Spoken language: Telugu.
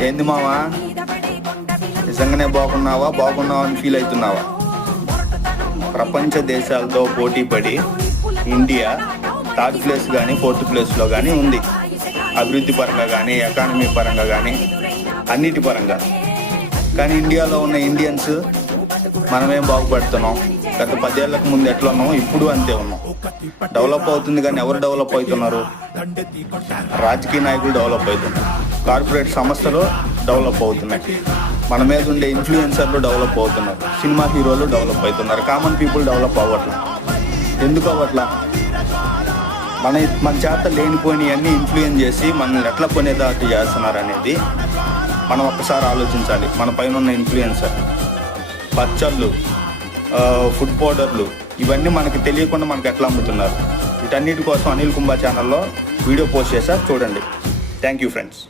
ఏంది మావా? నిజంగానే బాగున్నావా? బాగున్నావా అని ఫీల్ అవుతున్నావా? ప్రపంచ దేశాలతో పోటీ పడి ఇండియా థర్డ్ ప్లేస్ కానీ ఫోర్త్ ప్లేస్లో కానీ ఉంది. అభివృద్ధి పరంగా కానీ ఎకానమీ పరంగా కానీ అన్నిటి పరంగా. కానీ ఇండియాలో ఉన్న ఇండియన్స్ మనమేం బాగుపడుతున్నాం. గత పదేళ్ళకు ముందు ఎట్లా ఉన్నామో ఇప్పుడు అంతే ఉన్నాం. డెవలప్ అవుతుంది కానీ ఎవరు డెవలప్ అవుతున్నారు? రాజకీయ నాయకులు డెవలప్ అవుతున్నారు. కార్పొరేట్ సంస్థలు డెవలప్ అవుతున్నాయి. మన మీద ఉండే ఇన్ఫ్లుయెన్సర్లు డెవలప్ అవుతున్నారు. సినిమా హీరోలు డెవలప్ అవుతున్నారు. కామన్ పీపుల్ డెవలప్ అవ్వట్లా. ఎందుకు అవ్వట్లా? మన మన చేత లేనిపోయినవన్నీ ఇన్ఫ్లుయెన్స్ చేసి మనల్ని ఎట్లా కొనేదాటి చేస్తున్నారు అనేది మనం ఒక్కసారి ఆలోచించాలి. మన పైన ఉన్న ఇన్ఫ్లుయెన్సర్. పచ్చళ్ళు ఫుడ్ పౌడర్లు ఇవన్నీ మనకి తెలియకుండా మనకి ఎట్లా అమ్ముతున్నారు? వీటన్నిటి కోసం అనిల్ కుంభా ఛానల్లో వీడియో పోస్ట్ చేశా చూడండి. Thank you friends